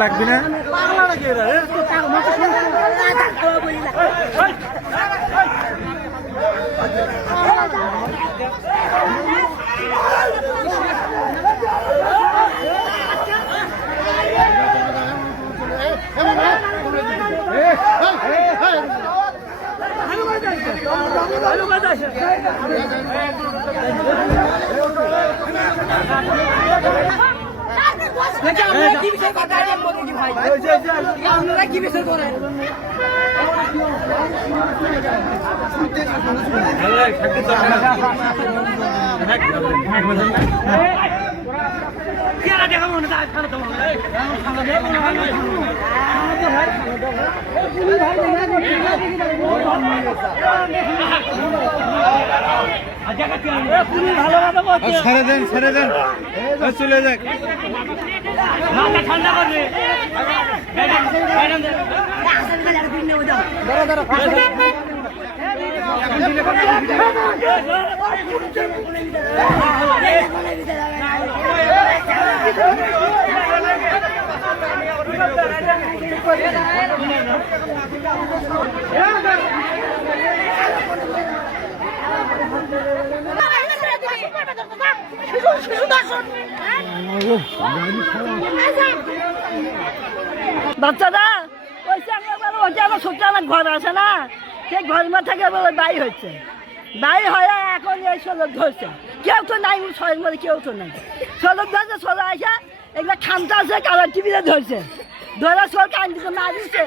লাগবি না ছেড়ে দেন চলে যাক ঠান্ডা করবে বাচ্চারা ওই ছোট্ট আমার ঘর আছে না, সেই ঘর থেকে বাই হচ্ছে, বাই হয়ে এখন এই সলক ধরছে, কেউ তো নাই ছয়ের মধ্যে, কেউ তো নাই, সলক ধরছে, সলক আসা এগুলো খামটা আছে কালার টিভিতে ধরছে, ধরা সল কান্দিতে মারিছে,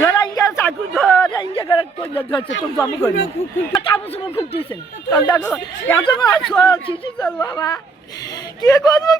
ধরা ইঙ্গে চাকু ধরে ইঙ্গে করে ধরছে, খুব জমা করে কাপড় চুপড় খুঁজতেছে, এত ছিটি চল বাবা কি করবো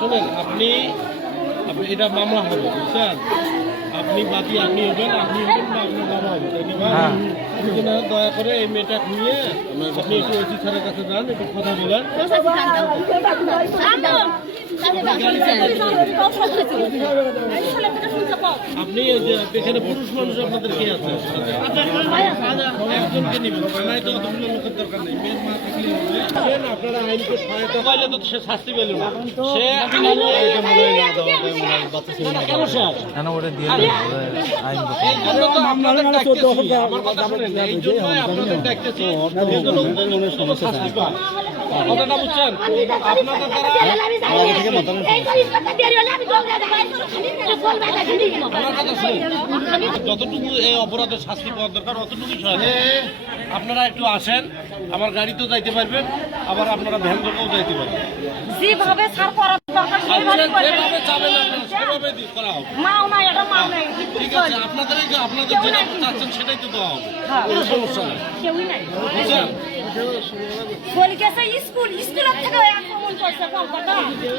শোনেন, আপনি এটা মামলা হবে, বুঝছেন? আপনি বাকি আপনি হবেন না আপনার বাবা হবে, তাই না? দয়া করে এই মেয়েটা নিয়ে আপনি একটু ওসি স্যারের কাছে যান, একটু কথা বলেন। আপনি এখানে পুরুষ মানুষ আপনাদের কে আছে? একজনকে নিবেন, থানায় তো অতগুলো লোকের দরকার নেই, মেয়ের মা থাকলেই হবে। আপনারা আইনকে সহায়তা পাইলে তো সে শাস্তি পেল না, সে কেন স্যার আমার কথা শুনেন, এই জন্যই আপনাদের দেখতেছি শাস্তি পায়। কথাটা বুঝছেন? আপনাদের যতটুকু এই অপরাধের শাস্তি পাওয়ার দরকার অতটুকুই আপনারা একটু আসেন, আমার গাড়িতেও যাইতে পারবেন, আবার আপনারা ভ্যান যোগেও যাইতে পারবেন, যেভাবে সেভাবে করা হবে। ঠিক আছে, আপনাদের যেটা চাচ্ছেন সেটাই তো দেওয়া হবে, কোনো সমস্যা নেই, বুঝছেন?